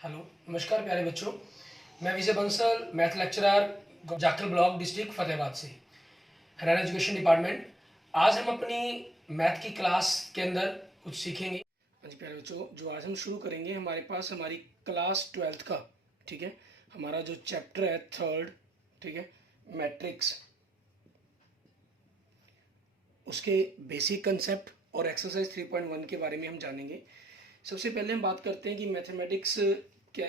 Hello, नमस्कार प्यारे बच्चों। मैं Vijay Bansal, math lecturer, Jakhal block, district Fatehabad से, हरियाणा एजुकेशन डिपार्टमेंट। आज हम अपनी मैथ की क्लास के अंदर कुछ सीखेंगे। हाँ जी प्यारे बच्चों, जो आज हम शुरू करेंगे हमारे पास हमारी क्लास 12th का, ठीक है, हमारा जो चैप्टर है 3rd, ठीक है, मैट्रिक्स, उसके बेसिक कंसेप्ट और एक्सरसाइज 3.1 के बारे में हम जानेंगे। सबसे पहले हम बात करते हैं कि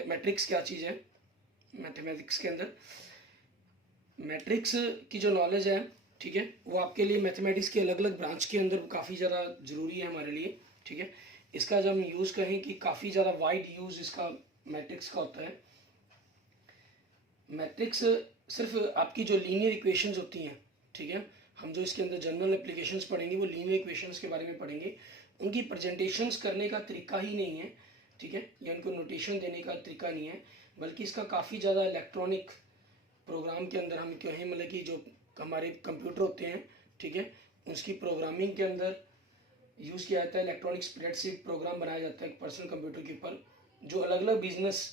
मैट्रिक्स क्या चीज़ है। मैथमेटिक्स के अंदर मैट्रिक्स की जो नॉलेज है, ठीक है, वो आपके लिए मैथमेटिक्स के अलग अलग ब्रांच के अंदर काफ़ी ज़्यादा ज़रूरी है हमारे लिए, ठीक है। इसका जब हम यूज़ कहें कि काफ़ी ज़्यादा वाइड यूज़ इसका मैट्रिक्स का होता है। मैट्रिक्स सिर्फ आपकी जो लीनियर इक्वेशंस होती हैं, ठीक है, हम जो इसके अंदर जनरल एप्लीकेशंस पढ़ेंगे वो लीनियर इक्वेशंस के बारे में पढ़ेंगे। उनकी प्रेजेंटेशंस करने का तरीका ही नहीं है, ठीक है, या उनको नोटेशन देने का तरीका नहीं है, बल्कि इसका काफ़ी ज़्यादा इलेक्ट्रॉनिक प्रोग्राम के अंदर हम कहें, मतलब कि जो हमारे कंप्यूटर होते हैं, ठीक है, उसकी प्रोग्रामिंग के अंदर यूज़ किया जाता है। इलेक्ट्रॉनिक स्प्रेडशीट प्रोग्राम बनाया जाता है पर्सनल कंप्यूटर के ऊपर, जो अलग अलग बिजनेस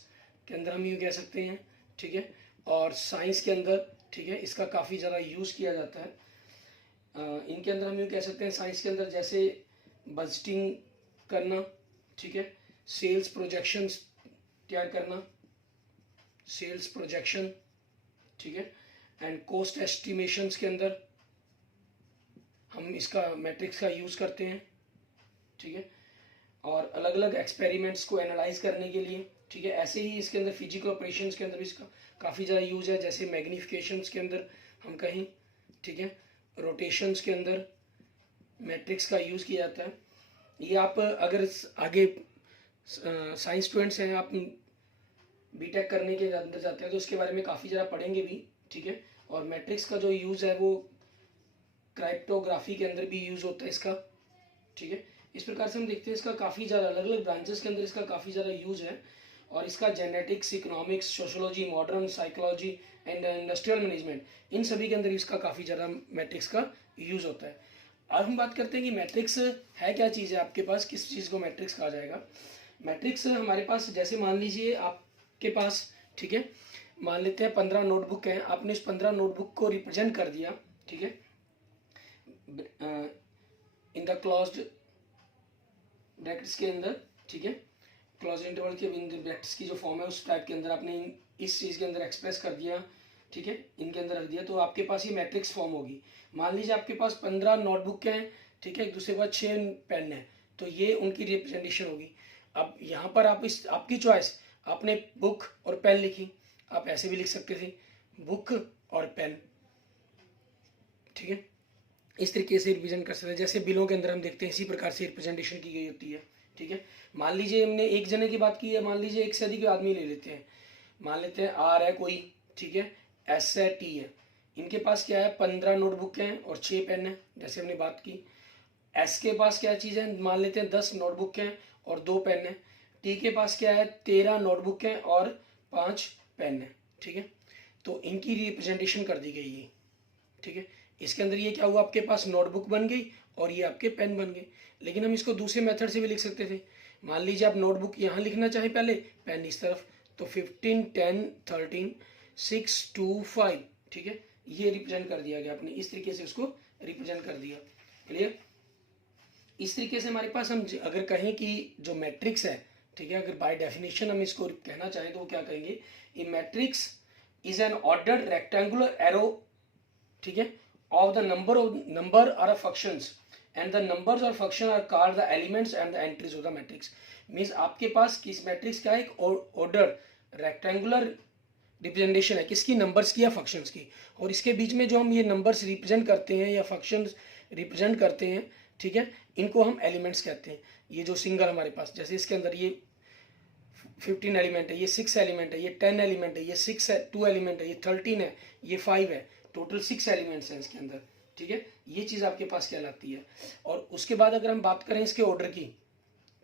के अंदर हम यूँ कह सकते हैं, ठीक है, और साइंस के अंदर, ठीक है, इसका काफ़ी ज़्यादा यूज़ किया जाता है। इनके अंदर हम यूँ कह सकते हैं साइंस के अंदर, जैसे बजटिंग करना, ठीक है, सेल्स प्रोजेक्शंस तैयार करना, सेल्स प्रोजेक्शन, ठीक है, एंड कॉस्ट एस्टिमेशंस के अंदर हम इसका मैट्रिक्स का यूज़ करते हैं, ठीक है, और अलग अलग एक्सपेरिमेंट्स को एनालाइज करने के लिए, ठीक है। ऐसे ही इसके अंदर फिजिकल ऑपरेशंस के अंदर भी इसका काफ़ी ज़्यादा यूज़ है, जैसे मैग्नीफिकेशंस के अंदर हम कहें, ठीक है, रोटेशंस के अंदर मैट्रिक्स का यूज़ किया जाता है। ये आप अगर आगे साइंस स्टूडेंट्स हैं, आप बीटेक करने के अंदर जाते हैं तो उसके बारे में काफ़ी ज़्यादा पढ़ेंगे भी, ठीक है। और मैट्रिक्स का जो यूज़ है वो क्राइप्टोग्राफी के अंदर भी यूज़ होता है इसका, ठीक है। इस प्रकार से हम देखते हैं इसका काफ़ी ज़्यादा अलग अलग ब्रांचेस के अंदर इसका काफ़ी ज़्यादा यूज़ है। और इसका genetics, economics, sociology, modern psychology and industrial management, इन सभी के अंदर इसका काफ़ी ज़्यादा मैट्रिक्स का यूज़ होता है। अब हम बात करते हैं कि मैट्रिक्स है क्या चीज़ है, आपके पास किस चीज़ को मैट्रिक्स कहा जाएगा। मैट्रिक्स हमारे पास, जैसे मान लीजिए आपके पास, ठीक है, मान लेते हैं 15 नोटबुक हैं, आपने इस 15 नोटबुक को रिप्रेजेंट कर दिया, ठीक है, इन द क्लोज्ड ब्रैकेट्स के अंदर, ठीक है, क्लोज इंटरवल के ब्रैकेट्स की जो फॉर्म है उस टाइप के अंदर आपने इस चीज़ के अंदर एक्सप्रेस कर दिया, ठीक है, इनके अंदर रख दिया, तो आपके पास ये मैट्रिक्स फॉर्म होगी। मान लीजिए आपके पास 15 नोटबुक हैं, ठीक है, एक दूसरे के बाद 6 पेन है, तो ये उनकी रिप्रेजेंटेशन होगी। अब यहाँ पर आप इस आपकी चॉइस, आपने बुक और पेन लिखी, आप ऐसे भी लिख सकते थे, बुक और पेन, ठीक है, इस तरीके से रिप्रेजेंट कर सकते हैं। जैसे बिलों के अंदर हम देखते हैं इसी प्रकार से रिप्रेजेंटेशन की गई होती है, ठीक है। मान लीजिए हमने एक जने की बात की है, मान लीजिए एक से अधिक आदमी ले लेते हैं, मान लेते हैं आर है कोई, ठीक है, एस है, टी है, इनके पास क्या है, 15 नोटबुक हैं और 6 पेन है, जैसे हमने बात की। एस के पास क्या चीज़ है, मान लेते हैं 10 नोटबुक हैं और 2 पेन है। टी के पास क्या है, 13 नोटबुक हैं और 5 पेन है, ठीक है। तो इनकी रिप्रेजेंटेशन कर दी गई है, ठीक है। इसके अंदर ये क्या हुआ, आपके पास नोटबुक बन गई और ये आपके पेन बन गए। लेकिन हम इसको दूसरे मेथड से भी लिख सकते थे। मान लीजिए आप नोटबुक यहाँ लिखना चाहें पहले, पेन इस तरफ, तो 15, 10, 13, 6, 2, 5, ठीक है, ये रिप्रेजेंट कर दिया गया, आपने इस तरीके से उसको रिप्रेजेंट कर दिया। क्लियर। इस तरीके से हमारे पास हम अगर कहें कि जो मैट्रिक्स है, ठीक है, अगर बाय डेफिनेशन हम इसको कहना चाहें तो वो क्या कहेंगे, ये matrix is an ordered rectangular arrow, ठीक है, of the number or of functions and the numbers or function are called the elements and the entries of the matrix। Means आपके पास किस मैट्रिक्स का एक ऑर्डर रेक्टेंगुलर रिप्रेजेंटेशन है, किसकी, numbers की या फंक्शंस की, और इसके बीच में जो हम ये नंबर्स रिप्रेजेंट करते हैं या फंक्शंस रिप्रेजेंट करते हैं, ठीक है, इनको हम एलिमेंट्स कहते हैं। ये जो सिंगल हमारे पास, जैसे इसके अंदर ये 15 एलिमेंट है, ये 6 एलिमेंट है, ये 10 एलिमेंट है, ये 6 है, 2 एलिमेंट है, ये 13 है, ये 5 है, टोटल 6 एलिमेंट्स हैं इसके अंदर, ठीक है। ये चीज़ आपके पास कहलाती है। और उसके बाद अगर हम बात करें इसके ऑर्डर की,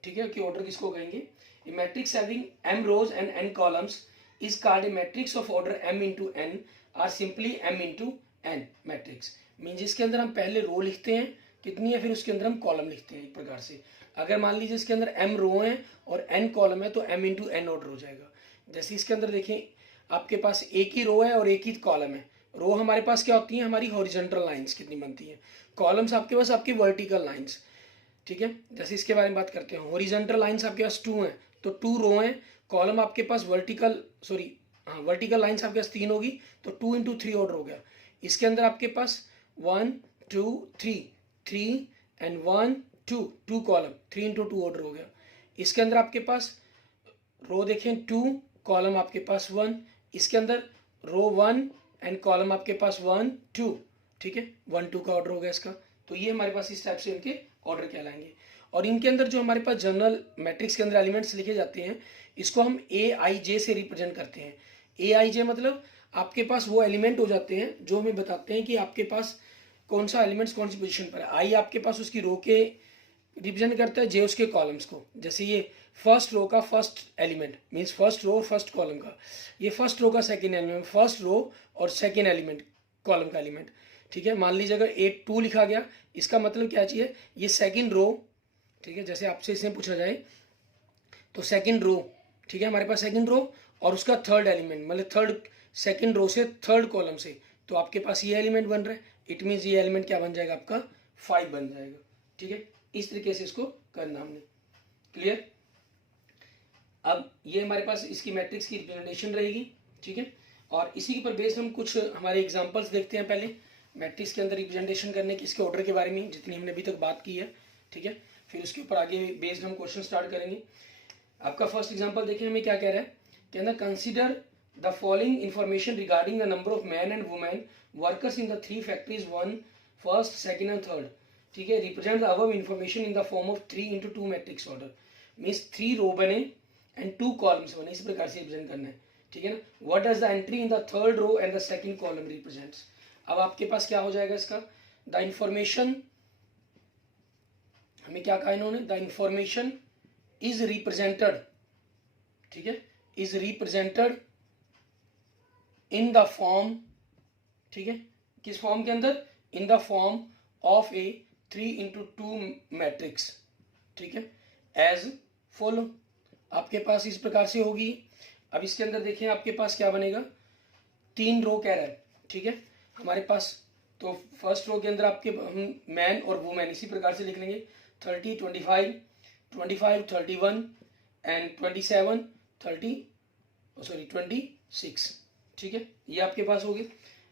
ठीक है, कि ऑर्डर किसको कहेंगे, a matrix having m rows and n columns is called a matrix of order m into n are simply m into n matrix. Mean जिसके अंदर हम पहले रो लिखते हैं कितनी है, फिर उसके अंदर हम कॉलम लिखते हैं एक प्रकार से। अगर मान लीजिए इसके अंदर m रो है और n कॉलम है तो m इंटू n ऑर्डर हो जाएगा। जैसे इसके अंदर देखें आपके पास एक ही रो है और एक ही कॉलम है। रो हमारे पास क्या होती है, हमारी हॉरिजॉन्टल लाइंस कितनी बनती है, कॉलम्स आपके पास आपकी वर्टिकल लाइंस, ठीक है। जैसे इसके बारे में बात करते हैं, हॉरिजॉन्टल लाइंस आपके पास 2 हैं तो 2 रो हैं, कॉलम आपके पास वर्टिकल लाइंस आपके पास 3 होगी तो 2 इंटू 3 ऑर्डर हो गया। इसके अंदर आपके पास 1 2 3 एंड 1 2 कॉलम 3 इंटू 2 ऑर्डर हो गया। इसके अंदर आपके पास रो देखें 2 कॉलम आपके पास 1, इसके अंदर रो 1 एंड कॉलम आपके पास 1 2, ठीक है, 1 2 का ऑर्डर हो गया इसका। तो ये हमारे पास इस टाइप से इनके ऑर्डर कहलाएंगे। और इनके अंदर जो हमारे पास जनरल मैट्रिक्स के अंदर एलिमेंट्स लिखे जाते हैं इसको हम ए आई जे से रिप्रेजेंट करते हैं। ए आई जे मतलब आपके पास वो एलिमेंट हो जाते हैं जो हमें बताते हैं कि आपके पास कौन सा एलिमेंट्स कौन सी पोजीशन पर है। आई आपके पास उसकी रो के रिप्रेजेंट करता है, जे उसके कॉलम्स को। जैसे ये फर्स्ट रो का first element means first row और फर्स्ट कॉलम का, ये फर्स्ट रो का सेकेंड एलिमेंट, फर्स्ट रो और सेकेंड एलिमेंट कॉलम का एलिमेंट, ठीक है। मान लीजिए अगर 8 2 लिखा गया, इसका मतलब क्या चाहिए, ये सेकेंड रो, ठीक है। जैसे आपसे इसमें पूछा जाए तो सेकेंड रो, ठीक है, हमारे पास सेकेंड रो और उसका थर्ड एलिमेंट मतलब थर्ड सेकेंड रो से थर्ड कॉलम से, तो आपके पास ये एलिमेंट बन रहा है, इट मीन्स ये एलिमेंट क्या बन जाएगा आपका 5 बन जाएगा, ठीक है। इस तरीके से इसको करना हमने, क्लियर। अब ये हमारे पास इसकी मैट्रिक्स की रिप्रेजेंटेशन रहेगी, ठीक है। और इसी के ऊपर बेस्ड हम कुछ हमारे एग्जांपल्स देखते हैं पहले मैट्रिक्स के अंदर रिप्रेजेंटेशन करने की, इसके ऑर्डर के बारे में जितनी हमने अभी तक बात की है, ठीक है। फिर उसके ऊपर आगे बेस्ड हम क्वेश्चन स्टार्ट करेंगे। आपका फर्स्ट एग्जांपल देखिए हमें क्या कह रहा है, कहना consider the following information regarding the number of man and women workers in the 3 factories 1 first second and third, ठीक है। Represent the above information in the form of 3 into 2 matrix order, means 3 रो बने and 2 columns बने, इस प्रकार से represent करना है, ठीक है ना। What does the entry in the third row and the second column represents. अब आपके पास क्या हो जाएगा इसका, द इंफॉर्मेशन, हमें क्या कहा इन्होंने, द इंफॉर्मेशन इज रिप्रेजेंटेड, ठीक है, is represented in the form, ठीक है, किस फॉर्म के अंदर, in the form of A 3 into 2 matrix, ठीक है, एज फॉलो। आपके पास इस प्रकार से होगी। अब इसके अंदर देखें आपके पास क्या बनेगा, 3 रो कह रहा है, ठीक है हमारे पास। तो फर्स्ट रो के अंदर आपके हम मैन और वुमेन इसी प्रकार से लिख लेंगे, 30 25 31 एंड 27 26, ठीक है, ये आपके पास होगी।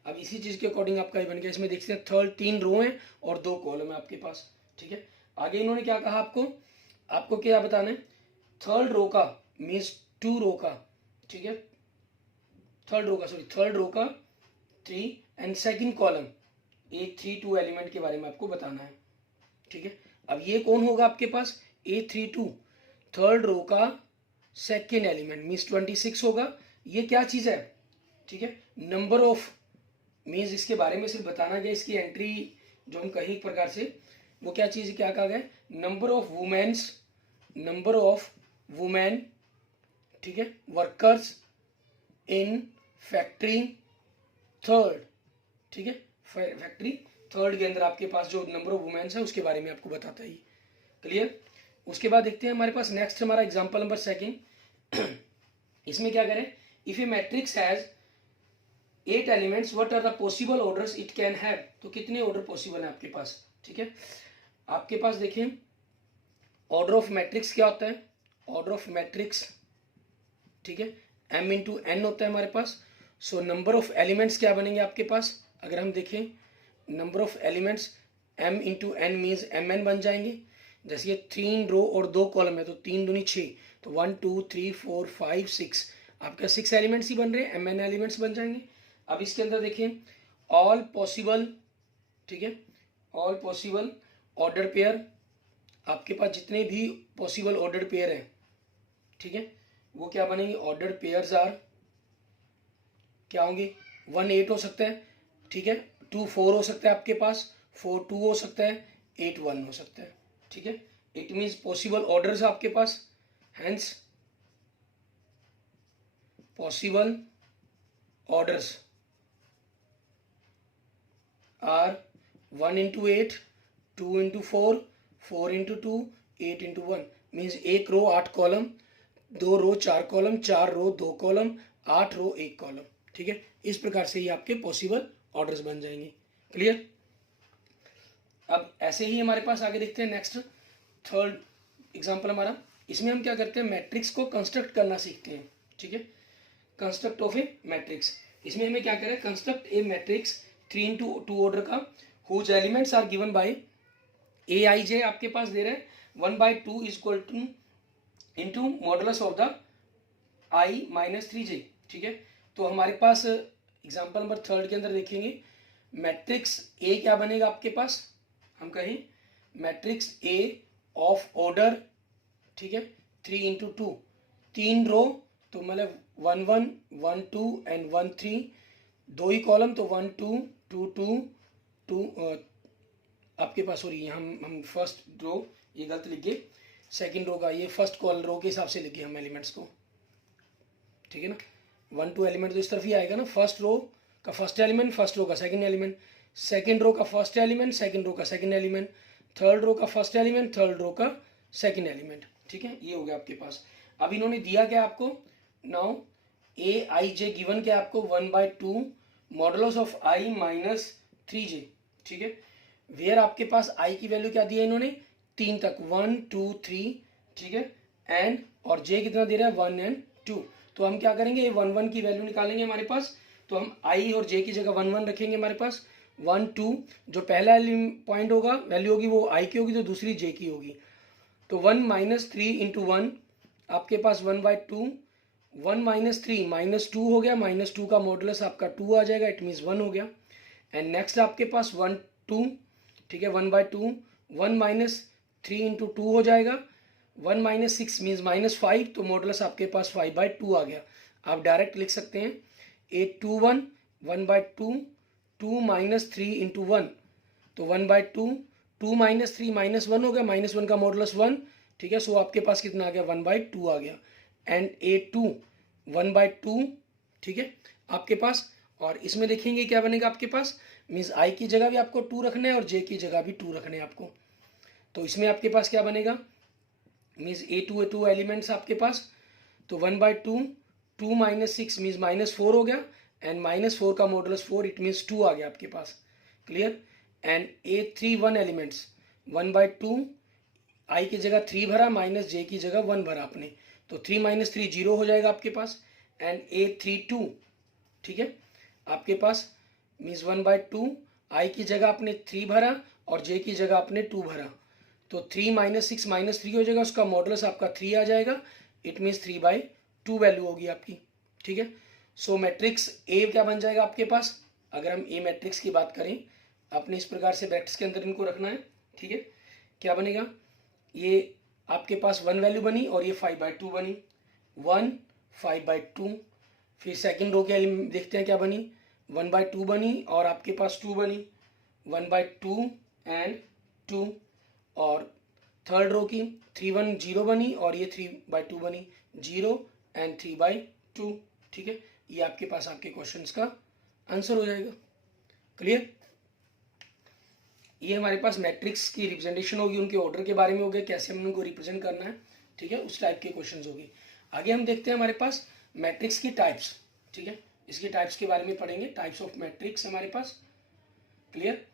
अब इसी चीज के अकॉर्डिंग आपका बन गया, इसमें देखते हैं थर्ड 3 रो हैं और 2 कॉलम है आपके पास, ठीक है। आगे इन्होंने क्या कहा आपको क्या बताना है, थर्ड रो का मीन्स 2 रो का, ठीक है, थर्ड रो का 3 and second column A32 element के बारे में आपको बताना है, ठीक है। अब ये कौन होगा आपके पास, A32 थर्ड रो का सेकंड एलिमेंट मीन्स 26 होगा। ये क्या चीज है, ठीक है, नंबर ऑफ मीन्स इसके बारे में सिर्फ बताना गया, इसकी एंट्री जो हम कहीं प्रकार से, वो क्या चीज क्या कहा गया, नंबर ऑफ वुमेन, ठीक है, वर्कर्स इन फैक्ट्री थर्ड, ठीक है, फैक्ट्री थर्ड के अंदर आपके पास जो नंबर ऑफ वुमेन्स है उसके बारे में आपको बताता है, क्लियर। उसके बाद देखते हैं हमारे पास नेक्स्ट हमारा एग्जांपल नंबर 2। इसमें क्या करें, if a matrix has 8 elements what are the possible orders it can have, तो कितने ऑर्डर पॉसिबल है आपके पास, ठीक है। आपके पास देखें ऑर्डर ऑफ मैट्रिक्स क्या होता है, ऑर्डर ऑफ मैट्रिक्स, ठीक है, m इंटू n होता है हमारे पास। सो नंबर ऑफ एलिमेंट्स क्या बनेंगे आपके पास, अगर हम देखें number of elements m into n means mn बन जाएंगे। जैसे ये 3 रो और 2 कॉलम है तो 3 दूनी 6, तो 1 2 3 4 5 6 आपका 6 एलिमेंट्स ही बन रहे हैं, mn एलिमेंट्स बन जाएंगे। अब इसके अंदर देखें ऑल पॉसिबल, ठीक है, ऑल पॉसिबल ऑर्डर पेयर, आपके पास जितने भी पॉसिबल ऑर्डर पेयर हैं, ठीक है, वो क्या बनेंगे, ऑर्डर पेयर्स आर क्या होंगे, 1 8 हो सकता है, ठीक है, 2 4 हो सकता है आपके पास, 4 2 हो सकता है, 8 1 हो सकता है, ठीक है। इट मीन्स पॉसिबल ऑर्डर्स आपके पास, hence possible orders are 1 into 8 2 into 4 4 into 2 8 into 1 means 1 row 8 column, 2 row 4 column, 4 row 2 column, 8 row 1 column. ठीक है, इस प्रकार से ये आपके पॉसिबल ऑर्डर्स बन जाएंगे। क्लियर। अब ऐसे ही हमारे पास आगे देखते हैं नेक्स्ट थर्ड एग्जांपल हमारा। इसमें हम क्या करते हैं, मैट्रिक्स को कंस्ट्रक्ट करना सीखते हैं। ठीक है, कंस्ट्रक्ट ऑफ ए मैट्रिक्स। इसमें हमें क्या करें, construct a matrix 3 into 2 order का, whose elements are given by a i j आपके पास दे रहे हैं 1/2 is equal to into modulus of the i minus 3j। ठीक है, तो हमारे पास एग्जाम्पल नंबर थर्ड के अंदर देखेंगे मैट्रिक्स ए क्या बनेगा आपके पास, हम कहें मैट्रिक्स ए ऑफ ऑर्डर, ठीक है 3 इंटू 2, 3 रो तो मतलब 1 1 1 2 एंड 1 3, 2 ही कॉलम तो 1 2 2 2 2 आपके पास। सॉरी हम फर्स्ट रो ये गलत लिख गए, सेकेंड रो का ये फर्स्ट कॉल रो के हिसाब से लिखे हम एलिमेंट्स को। ठीक है ना, 1 2 एलिमेंट तो इस तरफ ही आएगा ना, फर्स्ट रो का फर्स्ट एलिमेंट, फर्स्ट रो का सेकंड एलिमेंट, सेकंड रो का फर्स्ट एलिमेंट, सेकंड रो का सेकंड एलिमेंट, थर्ड रो का फर्स्ट एलिमेंट, थर्ड रो का सेकंड एलिमेंट। ठीक है, ये हो गया आपके पास। अब इन्होंने दिया क्या आपको, now A i J given क्या आपको 1/2 modulus of I minus 3j। ठीक है, वेयर आपके पास आई की वैल्यू क्या दी है इन्होंने 3 तक, 1 2 3। ठीक है, एंड और जे कितना दे रहा है 1 एंड 2। तो हम क्या करेंगे, ये 1 1 की वैल्यू निकालेंगे हमारे पास, तो हम आई और जे की जगह 1 1 रखेंगे हमारे पास। 1 2 जो पहला पॉइंट होगा वैल्यू होगी वो आई की होगी, तो दूसरी जे की होगी। तो 1 माइनस 3 इंटू 1 आपके पास 1/2, 1 माइनस 3 माइनस 2 हो गया, माइनस 2 का मॉडुलस आपका 2 आ जाएगा, इट मीन्स 1 हो गया। एंड नेक्स्ट आपके पास 1 2, ठीक है 1/2, 1 माइनस 3 इंटू 2 हो जाएगा, 1 माइनस 6 मीन्स माइनस 5, तो मॉडुलस आपके पास 5/2 आ गया। आप डायरेक्ट लिख सकते हैं 8 2 1 1/2, 2 माइनस 3 इंटू 1 तो 1/2, 2 माइनस 3 माइनस 1 हो गया, माइनस 1 का मॉडुलस 1। ठीक है, सो आपके पास कितना आ गया 1/2 आ गया। एंड A2 1/2, ठीक है आपके पास। और इसमें देखेंगे क्या बनेगा आपके पास, मीन्स आई की जगह भी आपको 2 रखना है और जे की जगह भी 2 रखने हैं आपको। तो इसमें आपके पास क्या बनेगा, मीन्स A2 एलिमेंट्स आपके पास, तो 1/2, 2 माइनस 6 मीन्स माइनस 4 हो गया, एंड माइनस 4 का मॉडुलस 4, इट मीन्स 2 आ गया आपके पास। क्लियर। एंड A3 एलिमेंट्स 1/2, आई की जगह 3 भरा, माइनस जे की जगह 1 भरा आपने, तो 3 माइनस 3 0 हो जाएगा आपके पास। एंड A32, ठीक है आपके पास, मीन्स 1/2, आई की जगह आपने 3 भरा और जे की जगह आपने 2 भरा, तो 3 माइनस 6 माइनस 3 हो जाएगा, उसका मॉडुलस आपका 3 आ जाएगा, इट मीन्स 3/2 वैल्यू होगी आपकी। ठीक है, सो मैट्रिक्स ए क्या बन जाएगा आपके पास, अगर हम ए मैट्रिक्स की बात करें, आपने इस प्रकार से ब्रैकेट्स के अंदर इनको रखना है। ठीक है, क्या बनेगा, ये आपके पास 1 वैल्यू बनी और ये 5/2 बनी, 1 5/2। फिर सेकंड रो के देखते हैं क्या बनी, 1/2 बनी और आपके पास 2 बनी, 1/2 एंड 2। और थर्ड रो की 3 1 0 बनी और ये 3/2 बनी, 0 एंड 3/2। ठीक है, ये आपके पास आपके क्वेश्चंस का आंसर हो जाएगा। क्लियर। ये हमारे पास मैट्रिक्स की रिप्रेजेंटेशन होगी, उनके ऑर्डर के बारे में हो गया, कैसे हम उनको रिप्रेजेंट करना है। ठीक है, उस टाइप के क्वेश्चंस होगी। आगे हम देखते हैं हमारे पास मैट्रिक्स की टाइप्स। ठीक है, इसके टाइप्स के बारे में पढ़ेंगे, टाइप्स ऑफ मैट्रिक्स हमारे पास। क्लियर।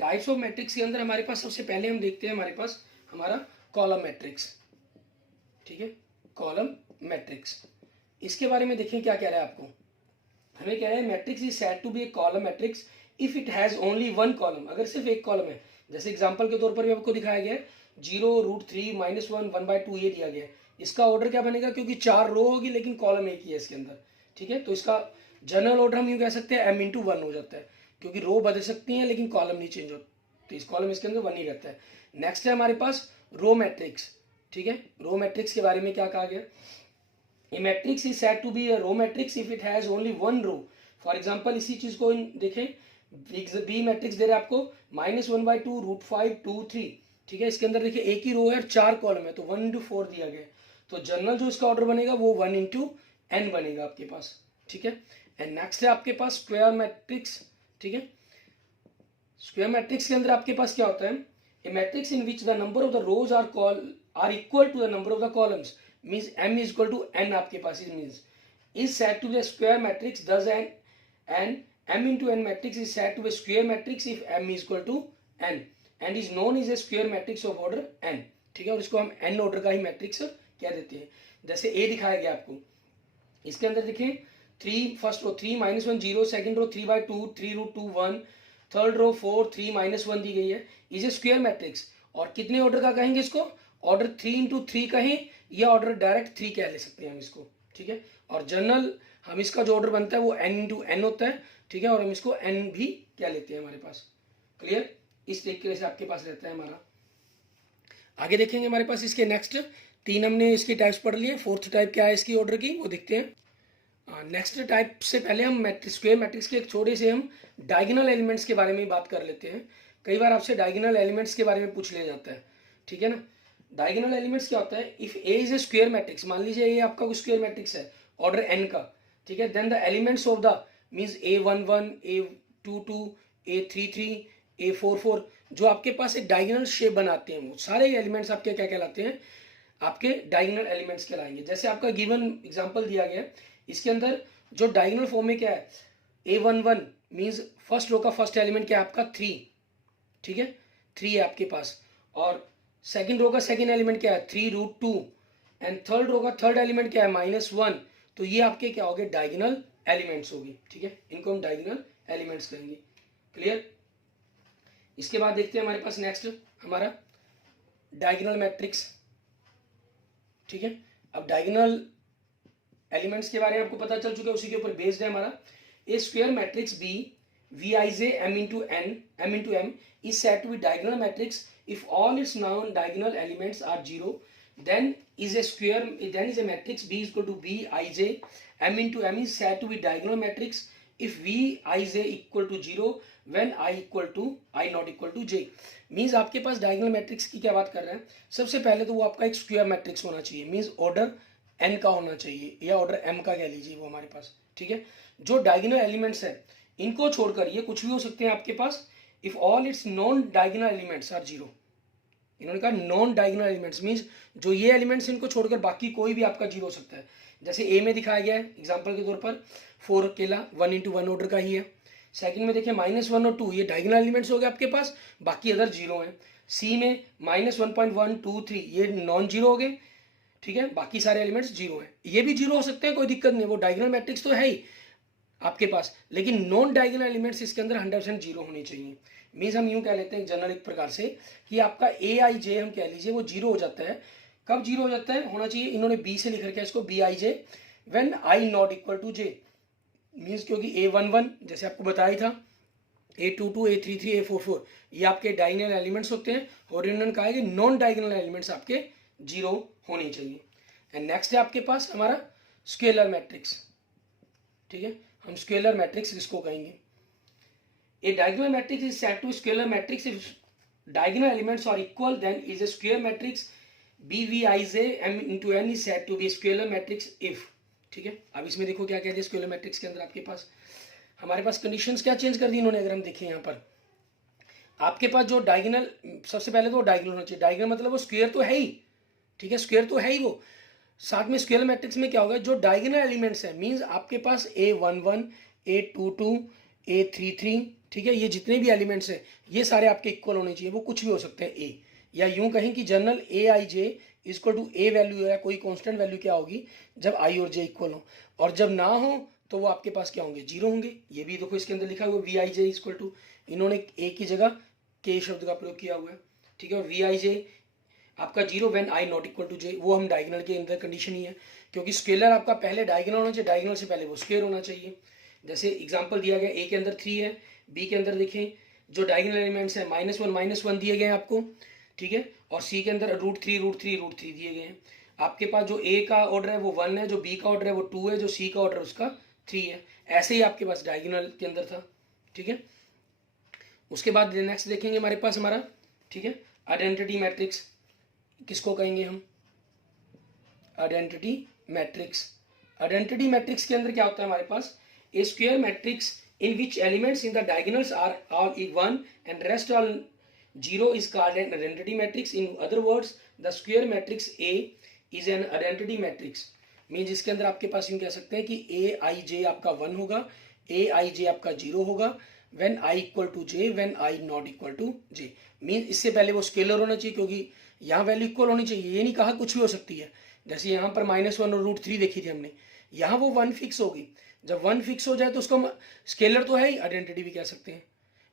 टाइप्स ऑफ मैट्रिक्स के अंदर हमारे पास सबसे पहले हम देखते हैं हमारे पास हमारा कॉलम मैट्रिक्स। ठीक है, कॉलम मैट्रिक्स, इसके बारे में देखें क्या कह रहा है आपको। हमें कह रहा है matrix is said to be a column matrix if it has only 1 column, अगर सिर्फ एक कॉलम है। जैसे एग्जांपल के तौर पर भी आपको दिखाया गया है 0√3 -1 1/2 ये दिया गया है। इसका ऑर्डर क्या बनेगा, क्योंकि 4 रो होगी लेकिन कॉलम एक ही है इसके अंदर। ठीक है, तो इसका जनरल ऑर्डर हम यूँ कह सकते हैं m×1 हो जाता है, क्योंकि रो बदल सकती हैं लेकिन कॉलम नहीं चेंज होता, तो इस कॉलम इसके अंदर 1 ही रहता है। नेक्स्ट है हमारे पास रो मैट्रिक्स। ठीक है, रो मैट्रिक्स के बारे में क्या कहा गया, a matrix is said to be a row matrix if it has only 1 row. For example इसी चीज को देखें, बी मैट्रिक्स दे रहा है आपको -1/2 √5 2 3। ठीक है, इसके अंदर देखिए एक ही रो है और 4 कॉलम है, तो 1×4 दिया गया है, तो जनरल जो इसका ऑर्डर बनेगा वो 1×n बनेगा आपके पास। ठीक है, एंड नेक्स्ट है आपके पास स्क्वायर मैट्रिक्स। ठीक है, स्क्वायर मैट्रिक्स के अंदर आपके पास क्या होता है, A matrix in which the number of the rows are equal to the number of the columns means m is equal to n आपके पास means is said to be a square matrix. Thus an m into n matrix is said to be a square matrix if m is equal to n and is known as a square matrix of order n. ठीक है, और इसको हम n order का ही matrix कह देते हैं. जैसे a दिखाया गया आपको, इसके अंदर देखें 3 first row 3 -1 0, second row 3/2 3√2 1, third row 4 3 -1 दी गई है. Is a square matrix. और कितने ऑर्डर का कहेंगे इसको? ऑर्डर 3 × 3 कहें या ऑर्डर डायरेक्ट 3 कह ले सकते हैं हम इसको. ठीक है, और जनरल हम इसका जो ऑर्डर बनता है वो n × n होता है. ठीक है, और हम इसको n भी क्या लेते हैं हमारे पास. क्लियर, इस तरीके से आपके पास रहता है हमारा. आगे देखेंगे हमारे पास इसके नेक्स्ट 3 हमने इसकी टाइप्स पढ़ लिए. फोर्थ टाइप क्या है इसकी ऑर्डर की वो देखते हैं. नेक्स्ट टाइप से पहले हम स्क्वायर मैट्रिक्स के एक छोटे से हम डायगोनल एलिमेंट्स के बारे में बात कर लेते हैं. कई बार आपसे डायगोनल एलिमेंट्स के बारे में पूछ लिया जाता है. ठीक है ना. डायगोनल एलिमेंट्स क्या होता है? If A is a square matrix, मान लीजिए ये आपका कोई स्क्वायर मैट्रिक्स है ऑर्डर n का. ठीक है, then the elements of the means a11 a22 a33 a44 जो आपके पास एक डायगोनल शेप बनाते हैं वो सारे एलिमेंट्स आपके क्या कहलाते हैं? आपके डायगोनल एलिमेंट्स कहलाएंगे. जैसे आपका गिवन एग्जांपल दिया गया है, इसके अंदर जो डायगोनल फॉर्म में क्या है? a11 मीन्स फर्स्ट रो का फर्स्ट एलिमेंट क्या है आपका? 3. ठीक है, 3 है आपके पास. और सेकंड रो का सेकंड एलिमेंट क्या है? 3√2. एंड थर्ड रो का थर्ड एलिमेंट क्या है? -1. तो ये आपके क्या हो गए? डायगोनल एलिमेंट्स होगी. ठीक है, इनको हम डायगोनल एलिमेंट्स कहेंगे. क्लियर. इसके बाद देखते हैं हमारे पास नेक्स्ट हमारा डायगोनल मैट्रिक्स. ठीक है, अब डायगोनल एलिमेंट्स के बारे में आपको पता चल चुका है, उसी के ऊपर बेस्ड है हमारा. A square matrix B Vij m into m is said to be diagonal matrix if all its non-diagonal elements are 0. Then is a matrix B is equal to Bij m into m is said to be diagonal matrix if Vij equal to 0 when I equal to I not equal to j. Means आपके पास diagonal matrix की क्या बात कर रहे हैं? सबसे पहले तो वो आपका एक स्क्वायर मैट्रिक्स होना चाहिए. मीन्स ऑर्डर n का होना चाहिए या ऑर्डर m का कह लीजिए वो हमारे पास. ठीक है, जो डायगोनल एलिमेंट्स है इनको छोड़कर ये कुछ भी हो सकते हैं आपके पास. If all its non diagonal elements are 0. इन्होंने कहा नॉन डायगोनल एलिमेंट्स मीन्स जो ये एलिमेंट्स इनको छोड़कर बाकी कोई भी आपका 0 हो सकता है. जैसे ए में दिखाया गया है एग्जांपल के तौर पर 4 अकेला 1 × 1 ऑर्डर का ही है. सेकंड में देखिए -1 और 2 ये डायगोनल एलिमेंट्स हो गए आपके पास, बाकी अदर 0 हैं. सी में -1.1 2 3 ये नॉन 0 हो गए. ठीक है, बाकी सारे एलिमेंट्स 0 हैं. ये भी 0 हो सकते हैं, कोई दिक्कत नहीं. वो डायगोनल मैट्रिक्स तो है ही आपके पास, लेकिन नॉन डायगोनल एलिमेंट्स इसके अंदर 100% 0 होने चाहिए. मीन्स हम यूं कह लेते हैं जनरल एक प्रकार से कि आपका Aij हम कह लीजिए वो 0 हो जाता है. कब 0 हो जाता है? होना चाहिए, इन्होंने B से लिख रखा है इसको Bij when I not equal to j. Means क्योंकि a11 जैसे आपको बताया था a22 a33 a44 ये आपके डायगोनल एलिमेंट्स होते हैं और इन्होंने कहा है कि नॉन डायगोनल एलिमेंट्स आपके 0 होने चाहिए. एंड नेक्स्ट है आपके पास हमारा स्केलर मैट्रिक्स. ठीक है, हम स्केलर मैट्रिक्स किसको कहेंगे? A diagonal matrix is said to scalar matrix if diagonal elements are equal then is a square matrix. Bvij m into n is said to be scalar matrix if. ठीक है, अब इसमें देखो क्या कहते हैं स्केलर मैट्रिक्स के अंदर आपके पास हमारे पास कंडीशंस क्या चेंज कर दी इन्होंने. अगर हम देखें यहाँ पर आपके पास जो डायगोनल, सबसे पहले तो वो डायगोनल होना चाहिए. डायगोनल मतलब वो स्क्वायर तो है ही. ठीक है, स्क्वायर तो है ही वो. साथ में स्केलर मैट्रिक्स में क्या होगा? जो डायगोनल एलिमेंट्स हैं मींस आपके पास a11 a22 a33. ठीक है, ये जितने भी एलिमेंट्स हैं ये सारे आपके इक्वल होने चाहिए. वो कुछ भी हो सकते हैं a, या यूं कहें कि general Aij equal to a value या कोई कांस्टेंट वैल्यू क्या होगी जब i और j इक्वल हो, और जब ना हो तो वो आपके पास क्या होंगे? 0 होंगे. ये भी देखो इसके अंदर लिखा हुआ Vij इक्वल टू, इन्होंने a की जगह k शब्द का प्रयोग किया हुआ है. ठीक है, और Vij आपका 0 when I not equal to j वो हम डायगोनल के अंदर कंडीशन ही है, क्योंकि स्केलर आपका पहले डायगोनल होना चाहिए, डायगोनल से पहले वो स्क्वायर होना चाहिए. जैसे एग्जांपल दिया गया a के अंदर 3 है, b के अंदर देखें जो डायगोनल एलिमेंट्स है -1 दिए गए हैं आपको. ठीक है, और c के अंदर √3 दिए गए हैं. आपके पास जो a का ऑर्डर है वो 1 है, जो b का ऑर्डर है वो 2 है, जो c का ऑर्डर उसका 3 है. ऐसे ही आपके पास डायगोनल के अंदर था. ठीक है, उसके बाद नेक्स्ट देखेंगे हमारे पास हमारा. ठीक है, आइडेंटिटी मैट्रिक्स किसको कहेंगे हम? Identity matrix. आइडेंटिटी मैट्रिक्स के अंदर क्या होता है हमारे पास? A square matrix in which elements in the diagonals are all 1 and rest all 0 is called an identity matrix. In other words, the square matrix A is an identity matrix. Means इसके अंदर आपके पास यूं कह सकते हैं कि Aij आपका 1 होगा, Aij आपका 0 होगा, when I equal to j, when I not equal to j. Means इससे पहले वो स्केलर होना चाहिए, क्योंकि यहाँ वैल्यू इक्वल होनी चाहिए. ये नहीं कहा कुछ भी हो सकती है. जैसे यहाँ पर -1 और √3 देखी थी हमने, यहाँ वो 1 फिक्स होगी. जब 1 फिक्स हो जाए तो उसको स्केलर तो है ही, आइडेंटिटी भी कह सकते हैं.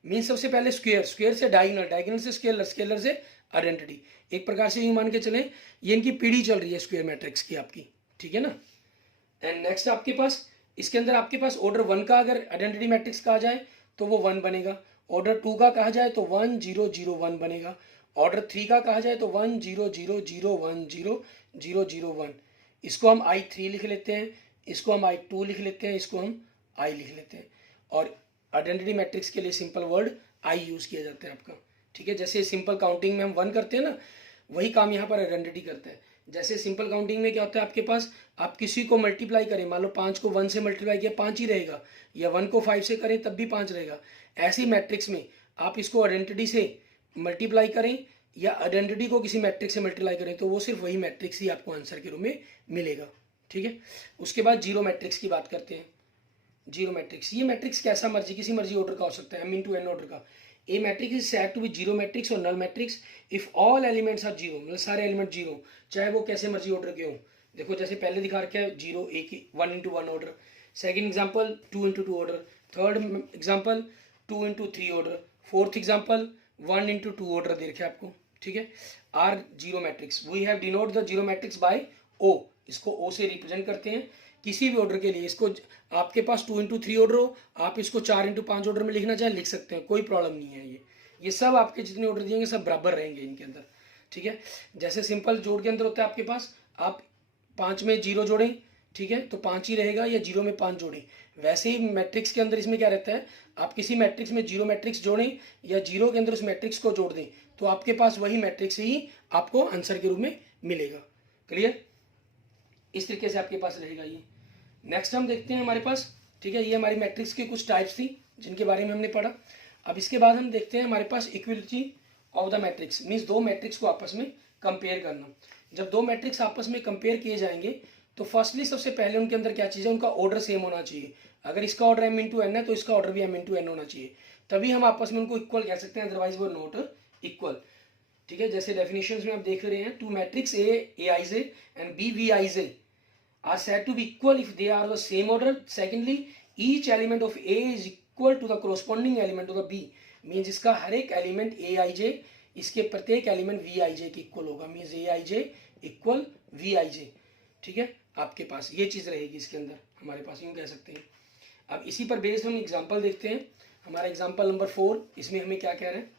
मीन्स सबसे पहले स्क्वायर, स्क्वायर से डायगोनल, डायगोनल से स्केलर, स्केलर से आइडेंटिटी. एक प्रकार से ये मान के चलें ये इनकी पीढ़ी चल रही है स्क्वायर मैट्रिक्स की आपकी, ठीक है ना. एंड नेक्स्ट आपके पास इसके अंदर आपके पास ऑर्डर 1 का अगर आइडेंटिटी मैट्रिक्स कहा जाए तो वो 1 बनेगा. ऑर्डर 2 का कहा जाए तो 1 0 0 1 बनेगा. ऑर्डर 3 का कहा जाए तो 1 0 0 0 1 0 0 0 1. इसको हम I3 लिख लेते हैं, इसको हम I2 लिख लेते हैं, इसको हम I लिख लेते हैं. और आइडेंटिटी मैट्रिक्स के लिए सिंपल वर्ड I यूज़ किया जाता है आपका, ठीक है. जैसे सिंपल काउंटिंग में हम 1 करते हैं ना, वही काम यहाँ पर आइडेंटिटी करता है. जैसे सिंपल काउंटिंग में क्या होता है आपके पास, आप किसी को मल्टीप्लाई करें, मान लो 5 को 1 से मल्टीप्लाई किया 5 ही रहेगा, या 1 को 5 से करें तब भी 5 रहेगा. ऐसी मैट्रिक्स में आप इसको आइडेंटिटी से मल्टीप्लाई करें या आइडेंटिटी को किसी मैट्रिक्स से मल्टीप्लाई करें तो वो सिर्फ वही मैट्रिक्स ही आपको आंसर के रूप में मिलेगा, ठीक है. उसके बाद जीरो मैट्रिक्स की बात करते हैं. जीरो मैट्रिक्स, ये मैट्रिक्स कैसा मर्जी किसी मर्जी ऑर्डर का हो सकता है, m×n ऑर्डर का. A matrix is said to be zero matrix और null matrix if all elements are zero, मतलब सारे एलिमेंट जीरो, चाहे वो कैसे मर्जी ऑर्डर के हो. देखो जैसे पहले दिखा रखा है जीरो, एक ही 1×1 order. Second example 2×2 order. Third example 2×3 order. Fourth example 1×2 order दे रखे आपको, ठीक है. Are zero matrix. We have denote the zero matrix by O, इसको ओ से रिप्रेजेंट करते हैं किसी भी ऑर्डर के लिए. इसको आपके पास 2×3 ऑर्डर हो, आप इसको 4×5 ऑर्डर में लिखना चाहे लिख सकते हैं, कोई प्रॉब्लम नहीं है. ये सब आपके जितने ऑर्डर दिएंगे सब बराबर रहेंगे इनके अंदर, ठीक है. जैसे सिंपल जोड़ के अंदर होता है आपके पास, आप 5 में 0 जोड़ें, ठीक है, तो 5 ही रहेगा, या 0 में 5 जोड़ें. वैसे ही मैट्रिक्स के अंदर इसमें क्या रहता है, आप किसी मैट्रिक्स में जीरो मैट्रिक्स जोड़ें या 0 के अंदर उस मैट्रिक्स को जोड़ दें तो आपके पास वही मैट्रिक्स ही आपको आंसर के रूप में मिलेगा. क्लियर, इस तरीके से आपके पास रहेगा ये. नेक्स्ट हम देखते हैं हमारे पास, ठीक है, ये हमारी मैट्रिक्स की कुछ टाइप्स थी जिनके बारे में हमने पढ़ा. अब इसके बाद हम देखते हैं हमारे पास equality of the matrix, means दो मैट्रिक्स को आपस में कंपेयर करना. जब दो मैट्रिक्स आपस में कंपेयर किए जाएंगे तो फर्स्टली सबसे पहले उनके अंदर क्या चीज़ है, उनका ऑर्डर सेम होना चाहिए. अगर इसका ऑर्डर m×n है तो इसका ऑर्डर भी m×n होना चाहिए, तभी हम आपस में उनको इक्वल कह सकते हैं, अदरवाइज वो नॉट इक्वल, ठीक है. जैसे डेफिनेशंस में आप देख रहे हैं, two matrix Aij and Bvij are said to be equal if they are the same order. Secondly, each element of A is equal to the corresponding element of the B. Means इसका हर एक element Aij इसके प्रत्येक element Vij के equal होगा. Means Aij equal Vij, ठीक है. आपके पास ये चीज़ रहेगी इसके अंदर, हमारे पास यूँ कह सकते हैं. अब इसी पर बेस्ड हम एग्जाम्पल देखते हैं. हमारा एग्जाम्पल नंबर 4, इसमें हमें क्या कह रहे हैं,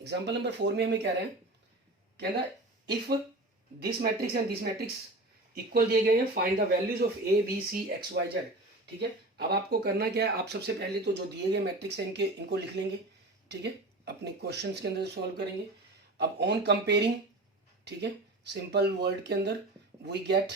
एग्जाम्पल नंबर 4 में हमें कह रहे हैं, कहना if this matrix and this matrix equal दिए गए हैं, find the values of A B C X Y Z, ठीक है. अब आपको करना क्या है, आप सबसे पहले तो जो दिए गए मैट्रिक्स हैं इनको लिख लेंगे, ठीक है, अपने क्वेश्चंस के अंदर सॉल्व करेंगे. अब ऑन कंपेयरिंग, ठीक है, सिंपल वर्ड के अंदर वी गेट,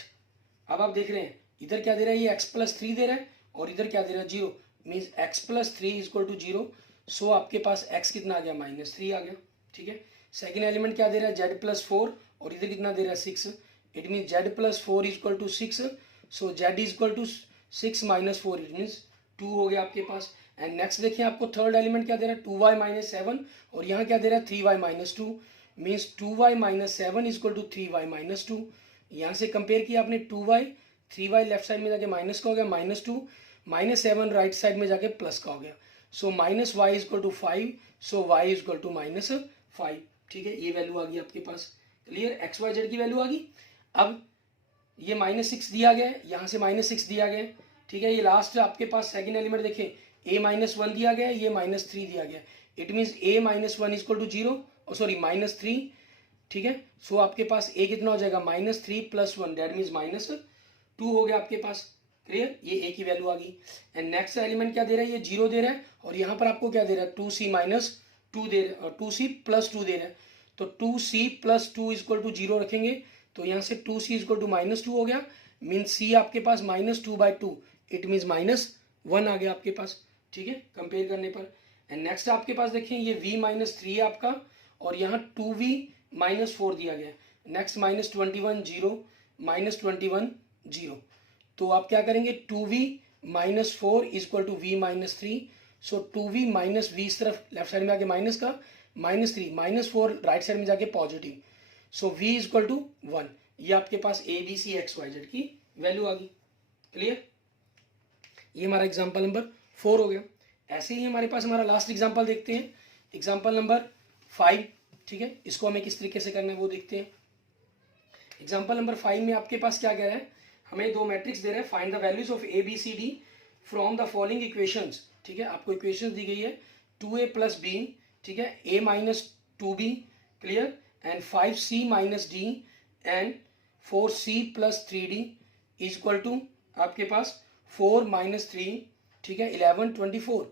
अब आप देख रहे हैं इधर क्या दे रहा है, ये x+3 दे रहा है और इधर क्या दे रहा है 0, मीन्स x+3 = 0. सो आपके पास x कितना आ गया, -3 आ गया, ठीक है. सेकेंड एलिमेंट क्या दे रहा है, z+4 और इधर कितना दे रहा है 6. It mean z+4 = 6. So z = 6 - 4, it means 2 हो गया आपके पास. एंड नेक्स्ट देखिए आपको थर्ड एलिमेंट क्या दे रहा है, 2y - 7 और यहाँ क्या दे रहा है 3y - 2, मीन्स 2y - 7 = 3y - 2. यहाँ से कंपेयर किया आपने 2y, 3y लेफ्ट साइड में जाके माइनस का हो गया -2, -7 राइट साइड में जाके प्लस का हो गया. सो -y = 5, सो y = -5, ठीक है. ये वैल्यू आ गई आपके पास. क्लियर, XYZ की वैल्यू आ गई. अब ये -6 दिया गया है, यहाँ से -6 दिया गया है, ठीक है. ये लास्ट आपके पास सेकंड एलिमेंट देखें, A-1 दिया गया है, ये -3 दिया गया है. इट मीन्स A-1 = 0, सॉरी -3, ठीक है. सो आपके पास A कितना हो जाएगा, -3 + 1, दैट मीन्स -2 हो गया आपके पास. क्लियर, ये A की वैल्यू आ गई. एंड नेक्स्ट एलिमेंट क्या दे रहा है, ये 0 दे रहा है और यहाँ पर आपको क्या दे रहा है 2C - 2 दे रहा है और 2C + 2 दे रहा है. तो 2C + 2 = 0 रखेंगे तो यहाँ से 2C = -2 हो गया. मीन्स C आपके पास -2/2, इट मीन्स -1 आ गया आपके पास, ठीक है, कंपेयर करने पर. एंड नेक्स्ट आपके पास देखें ये v माइनस 3 है आपका, और यहाँ 2v माइनस 4 दिया गया है। नेक्स्ट -21 0, -21 0। तो आप क्या करेंगे, 2v minus 4 is equal to v minus 3। So 2v minus v इस तरफ लेफ्ट साइड में आके माइनस का, -3 -4 राइट साइड में जाके positive. So v is equal to 1। ये आपके पास A B C X Y Z की वैल्यू आ गई। क्लियर? ये हमारा एग्जाम्पल नंबर 4 हो गया। ऐसे ही हमारे पास हमारा लास्ट एग्जाम्पल देखते हैं, एग्जाम्पल नंबर 5। ठीक है, इसको हमें किस तरीके से करना है वो देखते हैं। एग्जाम्पल नंबर 5 में आपके पास क्या कह रहा है, हमें दो मैट्रिक्स दे रहे हैं, find the values of A B C D from the following equations. ठीक है, आपको इक्वेशंस दी गई है 2a प्लस बी, ठीक है, a minus 2b, clear, and 5c minus D and 4c plus 3d is equal to आपके पास 4 minus 3, ठीक है, 11 24।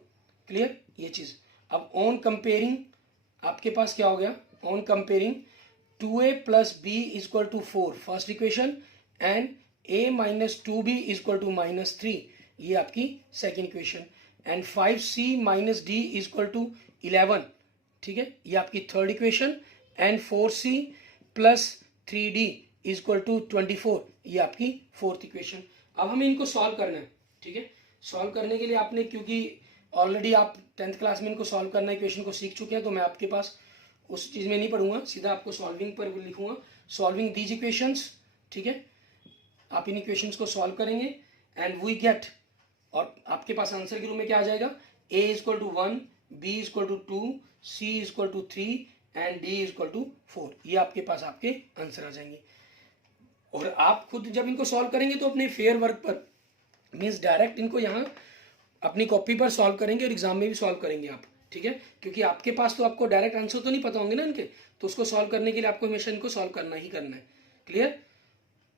क्लियर ये चीज। अब ऑन कंपेयरिंग आपके पास क्या हो गया, on comparing 2a plus b is equal to 4 first equation and a minus 2b is equal to -3, ये आपकी second equation, and 5c minus d is equal to 11, ठीक है, ये आपकी third equation, and 4c plus 3d is equal to 24, ये आपकी fourth equation. अब हमें इनको सॉल्व करना है। ठीक है, सॉल्व करने के लिए आपने, क्योंकि ऑलरेडी आप 10th क्लास में इनको सॉल्व करना इक्वेशन को सीख चुके हैं, तो मैं आपके पास उस चीज़ में नहीं पढ़ूंगा, सीधा आपको सॉल्विंग पर लिखूंगा, सॉल्विंग दीज इक्वेशंस। ठीक है, आप इन इक्वेशंस को सॉल्व करेंगे एंड वी गेट, और आपके पास आंसर के रूप में क्या आ जाएगा, a is equal to 1, b is equal to 2, c is equal to 3 and d is equal to 4। ये आपके पास आपके आंसर आ जाएंगे। और आप खुद जब इनको सॉल्व करेंगे तो अपने फेयर वर्क पर, मीन्स डायरेक्ट इनको यहाँ अपनी कॉपी पर सॉल्व करेंगे और एग्जाम में भी सॉल्व करेंगे आप। ठीक है, क्योंकि आपके पास तो आपको डायरेक्ट आंसर तो नहीं पता होंगे ना इनके, तो उसको सॉल्व करने के लिए आपको हमेशा इनको सॉल्व करना ही करना है। क्लियर?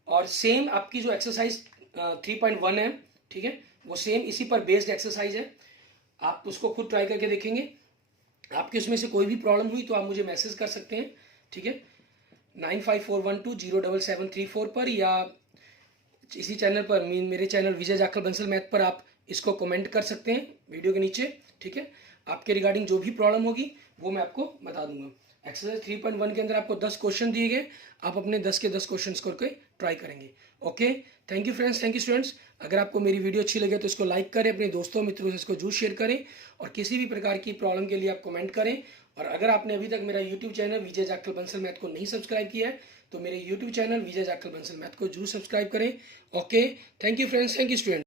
और सेम आपकी जो एक्सरसाइज 3.1 है, ठीक है, वो सेम इसी पर बेस्ड एक्सरसाइज है। आप उसको खुद ट्राई करके देखेंगे। आपके उसमें से कोई भी प्रॉब्लम हुई तो आप मुझे मैसेज कर सकते हैं। ठीक है, 9541207734 पर, या इसी चैनल पर, मेरे चैनल विजय जाखल बंसल मैथ पर आप इसको कमेंट कर सकते हैं वीडियो के नीचे। ठीक है, आपके रिगार्डिंग जो भी प्रॉब्लम होगी वो मैं आपको बता दूंगा। एक्सरसाइज 3.1 के अंदर आपको 10 क्वेश्चन दिए गए, आप अपने 10 के 10 क्वेश्चन करके ट्राई करेंगे। Okay, thank you friends, thank you students. अगर आपको मेरी वीडियो अच्छी लगे तो इसको लाइक करें, अपने दोस्तों मित्रों से इसको जरूर शेयर करें, और किसी भी प्रकार की प्रॉब्लम के लिए आप कमेंट करें। और अगर आपने अभी तक मेरा यूट्यूब चैनल विजय जाखल बंसल मैथ को नहीं सब्सक्राइब किया है तो मेरे यूट्यूब चैनल विजय जाखल बंसल मैथ को जरूर सब्सक्राइब करें। Okay, thank you friends, thank you students.